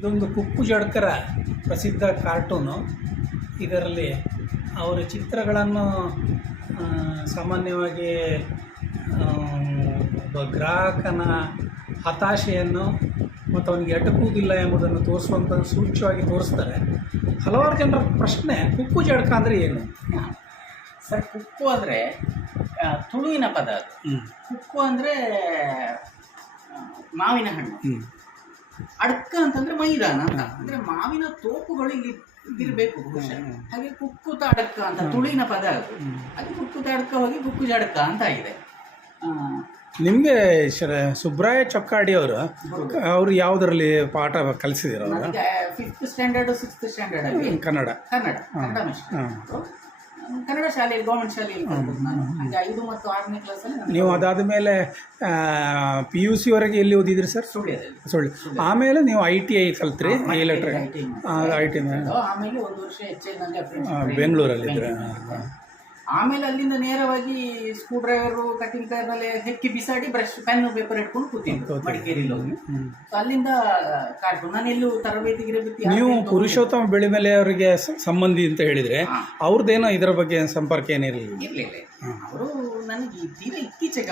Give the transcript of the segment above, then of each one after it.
ಇದೊಂದು ಕುಕ್ಕು ಜಡ್ಕರ ಪ್ರಸಿದ್ಧ ಕಾರ್ಟೂನು. ಇದರಲ್ಲಿ ಅವರ ಚಿತ್ರಗಳನ್ನು ಸಾಮಾನ್ಯವಾಗಿ ಒಬ್ಬ ಗ್ರಾಹಕನ ಹತಾಶೆಯನ್ನು ಮತ್ತು ಅವನಿಗೆ ಎಟಕುವುದಿಲ್ಲ ಎಂಬುದನ್ನು ತೋರಿಸುವಂಥ ಸೂಚ್ಯವಾಗಿ ತೋರಿಸ್ತಾರೆ. ಹಲವಾರು ಜನರ ಪ್ರಶ್ನೆ ಕುಕ್ಕು ಜಡ್ಕ ಅಂದರೆ ಏನು? ಸರ್ ಕುಕ್ಕು ಅಂದರೆ ತುಳುವಿನ ಪದ ಅದು. ಕುಕ್ಕು ಅಂದರೆ ಮಾವಿನ ಹಣ್ಣು. ಅಡ್ಕ ಅಂತಂದ್ರೆ ಮೈದಾನ ಅಂತ. ಅಂದ್ರೆ ಮಾವಿನ ತೋಪುಗಳು ಇಲ್ಲಿ ಇದಿರ್ಬೇಕು ಬಹುಶಃ. ಹಾಗೆ ಕುಕ್ಕುತ ಅಡಕ ಅಂತ ತುಳಿನ ಪದ ಅದು. ಅದು ಕುಕ್ಕುತ ಅಡಕ ಹೋಗಿ ಕುಕ್ಕು ಜಡಕ ಅಂತ ಆಗಿದೆ. ನಿಮಗೆ ಸುಬ್ರಾಯ ಚೊಕ್ಕಾಡಿ ಅವರು ಅವರು ಯಾವುದರಲ್ಲಿ ಪಾಠ ಕಲಿಸಿದಿರ fifth standard sixth standard Kannada. Kannada Kannada. Kannada ಶಾಲೆಯಲ್ಲಿ ಗೌರ್ಮೆಂಟ್ ಶಾಲೆಯಲ್ಲಿ ಕಲ್ತದ್ದು ನಾನು. ಹಾಗೆ ಐದು ಮತ್ತು ಆರನೇ ಕ್ಲಾಸಲ್ಲಿ ನಾನು ನೀವು ಅದಾದ ಮೇಲೆ ಪಿ ಯು ಸಿವರೆಗೆ ಎಲ್ಲಿ ಓದಿದ್ರಿ ಸರ್? ಸುಳ್ಳಿ ಸುಳ್ಳು ಆಮೇಲೆ ನೀವು ಐ ಟಿ ಐ ಕಲ್ತ್ರಿ ಎಲೆಕ್ಟ್ರಿಕ್ ಲೆಟ್ರ್ ಐ ಟಿ ಆಮೇಲೆ ಒಂದು ವರ್ಷ ಬೆಂಗಳೂರಲ್ಲಿದ್ದರೆ ಆಮೇಲೆ ಅಲ್ಲಿಂದ ನೇರವಾಗಿ ಸ್ಕ್ರೂ ಡ್ರೈವರು ಕಟಿಂಗ್ ಮೇಲೆ ಹೆಕ್ಕಿ ಬಿಸಾಡಿ ಬ್ರಷ್ ಪೆನ್ ಪೇಪರ್ ಇಟ್ಕೊಂಡು ಕೂತಿದ್ದು ಮಡಿಕೇರಿಲಿ ಹೋಗಿ. ಸೊ ಅಲ್ಲಿಂದ ಕಾರ್ಟೂನ್ ನಾನು ಎಲ್ಲೂ ತರಬೇತಿ ಗಿರಬೇತಿ ನೀವು ಪುರುಷೋತ್ತಮ ಬೆಳಿಮೆಲೆ ಅವರಿಗೆ ಸ- ಸಂಬಂಧಿ ಅಂತ ಹೇಳಿದರೆ. ಅವ್ರದ್ದೇನೋ ಇದರ ಬಗ್ಗೆ ಸಂಪರ್ಕ ಏನಿರಲಿಲ್ಲ ಇರಲಿಲ್ಲ? ಅವರು ನನಗೆ ತೀರಾ ಇತ್ತೀಚೆಗೆ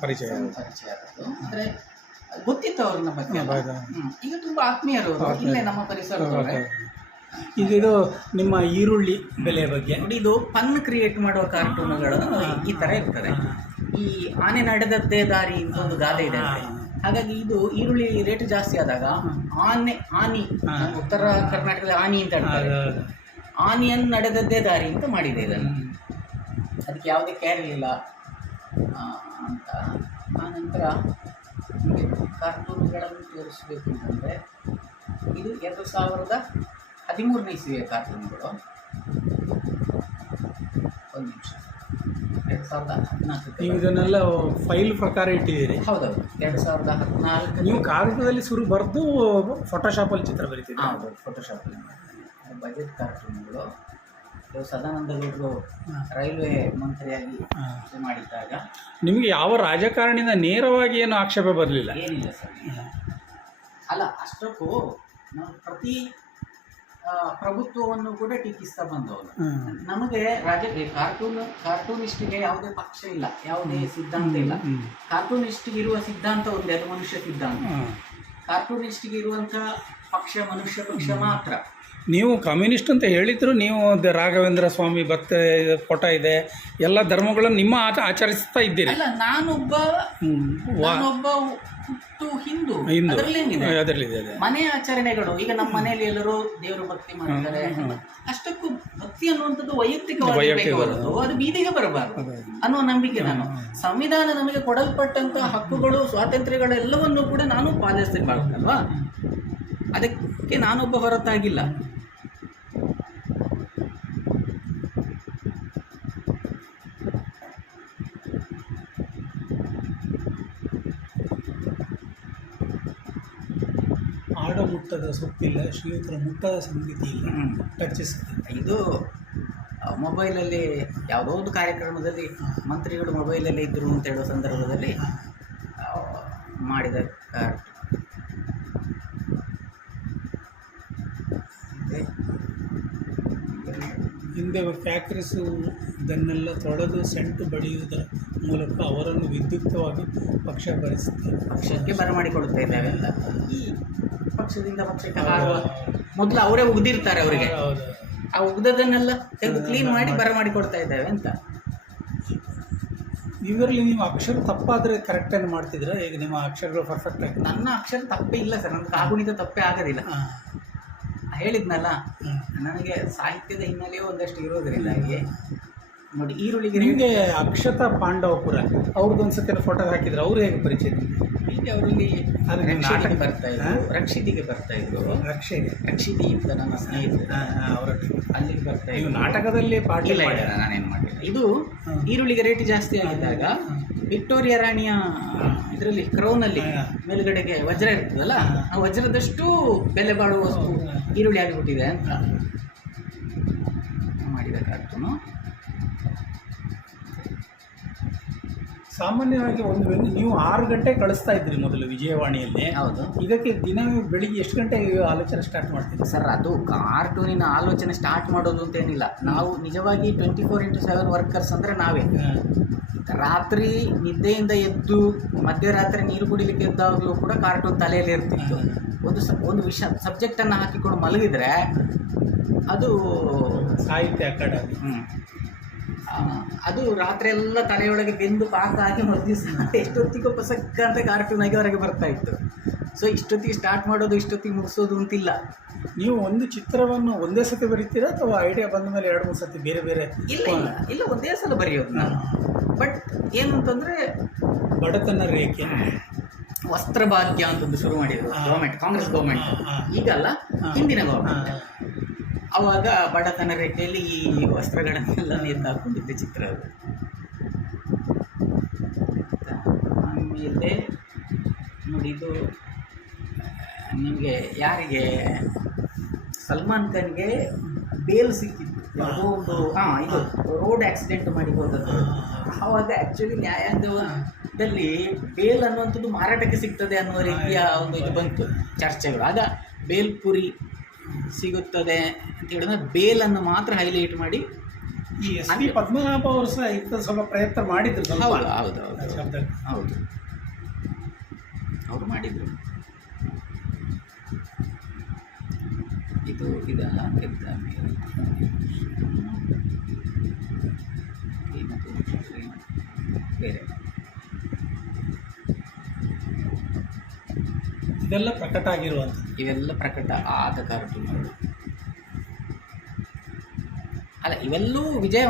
ಪರಿಚಯ ಪರಿಚಯ ಆದದ್ದು. ಅಂದ್ರೆ ಗೊತ್ತಿತ್ತು ಅವ್ರನ್ನ ಬಗ್ಗೆ. ಈಗ ತುಂಬಾ ಆತ್ಮೀಯರು ಇಲ್ಲೇ ನಮ್ಮ ಪರಿಸರದವರೇ. ಇದು ನಿಮ್ಮ ಈರುಳ್ಳಿ ಬೆಲೆ ಬಗ್ಗೆ. ನೋಡಿ ಇದು ಪನ್ ಕ್ರಿಯೇಟ್ ಮಾಡುವ ಕಾರ್ಟೂನ್ಗಳು ಈ ತರ ಇರ್ತದೆ. ಈ ಆನೆ ನಡೆದದ್ದೇ ದಾರಿ ಅಂತ ಒಂದು ಗಾದೆ ಇದೆ. ಹಾಗಾಗಿ ಇದು ಈರುಳ್ಳಿ ರೇಟ್ ಜಾಸ್ತಿ ಆದಾಗ ಆನೆ ಆನಿ ಉತ್ತರ ಕರ್ನಾಟಕದಲ್ಲಿ ಆನಿ ಅಂತ ಹೇಳ್ತಾರೆ. ಆನಿಯನ್ ನಡೆದದ್ದೇ ದಾರಿ ಅಂತ ಮಾಡಿದೆ ಇದನ್ನು. ಅದಕ್ಕೆ ಯಾವುದೇ ಕೇರ್ ಇಲ್ಲ ಅಂತ. ಆನಂತರ ನಂತರ ಕಾರ್ಟೂನ್ಗಳನ್ನು ತೋರಿಸಬೇಕು ಅಂತಂದರೆ ಇದು ಎರಡು ಸಾವಿರದ ಹದಿಮೂರನೇ ಇಸ್ವಿಯ ಕಾರ್ಯಕ್ರಮಗಳು ಒಂದು ನಿಮಿಷ. ಎರಡು ಸಾವಿರದ ಹದಿನಾಲ್ಕು ನೀವು ಇದನ್ನೆಲ್ಲ ಫೈಲ್ ಪ್ರಕಾರ ಇಟ್ಟಿದ್ದೀರಿ? ಹೌದೌದು. ಎರಡು ಸಾವಿರದ ಹದಿನಾಲ್ಕು ನೀವು ಕಾಗದದಲ್ಲಿ ಶುರು ಬರೆದು ಫೋಟೋಶಾಪಲ್ಲಿ ಚಿತ್ರ ಬರೀತೀವಿ ಹೌದು ಫೋಟೋಶಾಪಲ್ಲಿ ಬಜೆಟ್ ಕಾರ್ಯಕ್ರಮಗಳು ಸದಾನಂದಗೌಡರು ಸದಾನಂದ ಗೌಡರು ರೈಲ್ವೆ ಮಂತ್ರಿಯಾಗಿ ಮಾಡಿದ್ದಾಗ ನಿಮಗೆ ಯಾವ ರಾಜಕಾರಣಿಯಿಂದ ನೇರವಾಗಿ ಏನು ಆಕ್ಷೇಪ ಬರಲಿಲ್ಲ? ಏನಿಲ್ಲ ಸರ್. ಅಲ್ಲ ಅಷ್ಟಕ್ಕೂ ನಾವು ಪ್ರತಿ ಪ್ರಭುತ್ವವನ್ನು ಕೂಡ ಟೀಕಿಸ್ತಾ ಬಂದವರು ನಮಗೆ ರಾಜಕೀಯ ಕಾರ್ಟೂನ್ ಕಾರ್ಟೂನಿಸ್ಟ್ಗೆ ಯಾವುದೇ ಪಕ್ಷ ಇಲ್ಲ. ಯಾವುದೇ ಸಿದ್ಧಾಂತ ಇಲ್ಲ. ಕಾರ್ಟೂನಿಸ್ಟ್ಗೆ ಇರುವ ಸಿದ್ಧಾಂತ ಒಂದೇ ಅದು ಮನುಷ್ಯ ಸಿದ್ಧಾಂತ. ಕಾರ್ಟೂನಿಸ್ಟ್ಗೆ ಇರುವಂತಹ ಪಕ್ಷ ಮನುಷ್ಯ ಪಕ್ಷ ಮಾತ್ರ. ನೀವು ಕಮ್ಯುನಿಸ್ಟ್ ಅಂತ ಹೇಳಿದ್ರು ನೀವು ರಾಘವೇಂದ್ರ ಸ್ವಾಮಿ ಭಕ್ತ ಫೋಟೋ ಇದೆ ಎಲ್ಲ ಧರ್ಮಗಳನ್ನು ನಿಮ್ಮ ಆಚ ಆಚರಿಸ್ತಾ ಇದ್ದೀರಿ. ಅಲ್ಲ ನಾನೊಬ್ಬ ಹುಟ್ಟು ಹಿಂದೂ. ಹಿಂದೂ. ಅದರಲ್ಲಿದೆ ಅದೇ. ಮನೆ ಆಚರಣೆಗಳು ಈಗ ನಮ್ಮ ಮನೆಯಲ್ಲಿ ಎಲ್ಲರೂ ದೇವರು ಭಕ್ತಿ ಮಾಡ್ತಾರೆ. ಅಷ್ಟಕ್ಕೂ ಭಕ್ತಿ ಅನ್ನುವಂಥದ್ದು ವೈಯಕ್ತಿಕವಾಗಿ ಅದು ಬೀದಿಗೆ ಬರಬಾರದು ಅನ್ನುವ ನಂಬಿಕೆ ನಾನು. ಸಂವಿಧಾನ ನಮಗೆ ಕೊಡಲ್ಪಟ್ಟಂತಹ ಹಕ್ಕುಗಳು ಸ್ವಾತಂತ್ರ್ಯಗಳೆಲ್ಲವನ್ನೂ ಕೂಡ ನಾನು ಪಾಲಿಸ್ತೀನಿ ಮಾಡ್ತಲ್ವಾ ಅದಕ್ಕೆ ನಾನೊಬ್ಬ ಹೊರತಾಗಿಲ್ಲ. ಮುಟ್ಟದ ಸೊಪ್ಪಿಲ್ಲ ಶ್ರೀಯುತರ ಮುಟ್ಟದ ಸಂಗತಿ ಇಲ್ಲ. ಟಚಸ್ ಇದು ಮೊಬೈಲಲ್ಲಿ ಯಾವುದೋ ಒಂದು ಕಾರ್ಯಕ್ರಮದಲ್ಲಿ ಮಂತ್ರಿಗಳು ಮೊಬೈಲಲ್ಲಿ ಇದ್ದರು ಅಂತ ಹೇಳೋ ಸಂದರ್ಭದಲ್ಲಿ ಮಾಡಿದ ಕಾರ್ಡ್ ಹಿಂದೆ ಫ್ಯಾಕ್ಟ್ರೀಸು ಇದನ್ನೆಲ್ಲ ತೊಳೆದು ಸೆಂಟು ಬಡಿಯುವುದರ ಮೂಲಕ ಅವರನ್ನು ವಿದ್ಯುಕ್ತವಾಗಿ ಪಕ್ಷ ಭರಿಸುತ್ತಾರೆ. ಪಕ್ಷಕ್ಕೆ ಬರಮಾಡಿಕೊಡುತ್ತಾ ಇದ್ದಾವೆ. ಅಂತ ಈ ಪಕ್ಷದಿಂದ ಪಕ್ಷಕ್ಕೆ ಹಾರುವ ಮೊದಲು ಅವರೇ ಉಗ್ದಿರ್ತಾರೆ ಅವರಿಗೆ. ಹೌದು. ಆ ಉಗ್ದದನ್ನೆಲ್ಲ ತೆಗೆದು ಕ್ಲೀನ್ ಮಾಡಿ ಬರಮಾಡಿಕೊಡ್ತಾ ಇದ್ದಾವೆ ಅಂತ. ಇವರಲ್ಲಿ ನೀವು ಅಕ್ಷರ ತಪ್ಪಾದರೆ ಕರೆಕ್ಟಾಗಿ ಮಾಡ್ತಿದ್ರೆ ಈಗ ನಿಮ್ಮ ಅಕ್ಷರಗಳು ಪರ್ಫೆಕ್ಟ್ ಆಗಿ ನನ್ನ ಅಕ್ಷರ ತಪ್ಪೇ ಇಲ್ಲ ಸರ್. ನನ್ನ ಕಾಗುಣಿತ ತಪ್ಪೇ ಆಗೋದಿಲ್ಲ. ಹೇಳಿದ್ನಲ್ಲ ನನಗೆ ಸಾಹಿತ್ಯದ ಹಿನ್ನೆಲೆಯೂ ಒಂದಷ್ಟು ಇರೋದ್ರಿಂದ ಹಾಗೆ. ನೋಡಿ ಈರುಳ್ಳಿಗೆ ನಿಮಗೆ ಅಕ್ಷತಾ ಪಾಂಡವಪುರ ಅವ್ರದ್ದು ಒಂದ್ಸತಿ ಫೋಟೋ ಹಾಕಿದ್ರು ಅವರು ಹೇಗೆ ಪರಿಚಯ? ಹೀಗೆ ಅವರಲ್ಲಿ ನಾಟಕ ಬರ್ತಾ ಇದ್ರು. ರಕ್ಷಿತಿಗೆ ಬರ್ತಾ ಇದ್ರು. ರಕ್ಷೆಗೆ ರಕ್ಷಿತಿ. ಅಂತ ನನ್ನ ಸ್ನೇಹಿತರು. ಅವರ ಅಲ್ಲಿಗೆ ಬರ್ತಾ ಇದ್ರು. ನಾಟಕದಲ್ಲಿ ಪಾಠ ಇಲ್ಲ ನಾನೇನು ಮಾಡಿಲ್ಲ. ಇದು. ಈರುಳ್ಳಿಗೆ ರೇಟ್ ಜಾಸ್ತಿ ಆಗಿದ್ದಾಗ ವಿಕ್ಟೋರಿಯಾ ರಾಣಿಯ ಇದರಲ್ಲಿ ಕ್ರೌನಲ್ಲಿ ಮೇಲುಗಡೆಗೆ ವಜ್ರ ಇರ್ತದಲ್ಲ ಆ ವಜ್ರದಷ್ಟು ಬೆಲೆ ಬಾಳುವ ವಸ್ತು ಈರುಳ್ಳಿ ಆಗಿಬಿಟ್ಟಿದೆ ಅಂತ ಮಾಡಿದ ಕಾರ್ಟೂನು ಸಾಮಾನ್ಯವಾಗಿ ಒಂದು ವೇಳೆ ನೀವು ಆರು ಗಂಟೆ ಕಳಿಸ್ತಾ ಇದ್ರಿ ಮೊದಲು ವಿಜಯವಾಣಿಯಲ್ಲಿ. ಹೌದು. ಇದಕ್ಕೆ ದಿನ ಬೆಳಿಗ್ಗೆ ಎಷ್ಟು ಗಂಟೆ ಆಲೋಚನೆ ಸ್ಟಾರ್ಟ್ ಮಾಡ್ತೀವಿ ಸರ್ ಅದು ಕಾರ್ಟೂನಿನ ಆಲೋಚನೆ ಸ್ಟಾರ್ಟ್ ಮಾಡೋದು ಅಂತ ಏನಿಲ್ಲ. ನಾವು ನಿಜವಾಗಿ twenty four into seven workers ಅಂದರೆ ನಾವೇ. ರಾತ್ರಿ ನಿದ್ದೆಯಿಂದ ಎದ್ದು ಮಧ್ಯರಾತ್ರಿ ನೀರು ಕುಡಿಲಿಕ್ಕೆ ಎದ್ದಾಗಲೂ ಕೂಡ ಕಾರ್ಟೂನ್ ತಲೆಯಲ್ಲಿ ಇರ್ತಿತ್ತು. ಒಂದು ಸ ಒಂದು ವಿಷಯ ಸಬ್ಜೆಕ್ಟನ್ನು ಹಾಕಿಕೊಂಡು ಮಲಗಿದ್ರೆ ಅದು ಸಾಹಿತ್ಯ ಅಕಾಡೆಮಿ. ಅದು ರಾತ್ರಿ ಎಲ್ಲ ತಲೆಯೊಳಗೆ ಬೆಂದು ಪಾಕ ಆಗಿ ಮದ್ದಿಸ ಎಷ್ಟೊತ್ತಿಗೂ ಪ್ರಸಕ್ತ ಅಂತ ಕಾರ್ಟೂನ್ ಆಗಿ ಹೊರಗೆ ಬರ್ತಾ ಇತ್ತು. ಸೊ ಇಷ್ಟೊತ್ತಿಗೆ ಸ್ಟಾರ್ಟ್ ಮಾಡೋದು ಇಷ್ಟೊತ್ತಿಗೆ ಮುಗಿಸೋದು ಅಂತಿಲ್ಲ. ನೀವು ಒಂದು ಚಿತ್ರವನ್ನು ಒಂದೇ ಸತಿ ಬರೀತೀರಾ ಅಥವಾ ಐಡಿಯಾ ಬಂದ ಮೇಲೆ ಎರಡು ಮೂರು ಸತಿ ಬೇರೆ ಬೇರೆ ಇಲ್ಲ ಇಲ್ಲ ಒಂದೇ ಸಲ ಬರೆಯೋದು ನಾನು. ಬಟ್ ಏನು ಅಂತಂದ್ರೆ ಬಡತನ ರೇಖೆ. ವಸ್ತ್ರ ಭಾಗ್ಯ ಅಂತಂದು ಶುರು ಮಾಡಿದ್ರು. Government Congress government. ಈಗಲ್ಲ ಹಿಂದಿನ ಗೌರ್ಮೆಂಟ್ ಅವಾಗ ಬಡತನ ರೇಖೆಯಲ್ಲಿ ಈ ವಸ್ತ್ರಗಳನ್ನೆಲ್ಲ ನೀರು ಹಾಕೊಂಡಿದ್ದ ಚಿತ್ರ ಅದು. ಆಮೇಲೆ ನೋಡಿ ಇದು ನಿಮಗೆ ಯಾರಿಗೆ? ಸಲ್ಮಾನ್ ಖಾನ್ಗೆ ಬೇಲ್ ಸಿಕ್ಕಿತ್ತು. ಯಾವುದೋ ಒಂದು ಹಾಂ ಇದು ರೋಡ್ ಆಕ್ಸಿಡೆಂಟ್ ಮಾಡಿ ಹೋದದ್ದು ಆವಾಗ ಆ್ಯಕ್ಚುಲಿ ನ್ಯಾಯಾಂಗದಲ್ಲಿ ಬೇಲ್ ಅನ್ನುವಂಥದ್ದು ಮಾರಾಟಕ್ಕೆ ಸಿಗ್ತದೆ ಅನ್ನುವ ರೀತಿಯ ಒಂದು ಇದು ಬಂತು ಚರ್ಚೆಗಳು. ಆಗ ಬೇಲ್ಪುರಿ ಸಿಗುತ್ತದೆ ಅಂತ ಹೇಳಿದ್ರೆ ಬೇಲನ್ನು ಮಾತ್ರ ಹೈಲೈಟ್ ಮಾಡಿ ಈ ಎಸ್ ಪಿ ಪದ್ಮನಾಭ ಅವರು ಸಹ ಇಂಥ ಸ್ವಲ್ಪ ಪ್ರಯತ್ನ ಮಾಡಿದ್ರು ಹೌದು ಹೌದು ಹೌದು ಹೌದು. ಅವರು ಮಾಡಿದರು. ಇದು ಇದ ಶ್ರೀಮತಿ ಬೇರೆ. ಇದೆಲ್ಲ ಪ್ರಕಟ ಆಗಿರುವಂಥ ಇವೆಲ್ಲ ಪ್ರಕಟ ಆದ ಕಾರ್ಟೂನ್ಗಳು ಅಲ್ಲ ಇವೆಲ್ಲವೂ ವಿಜಯ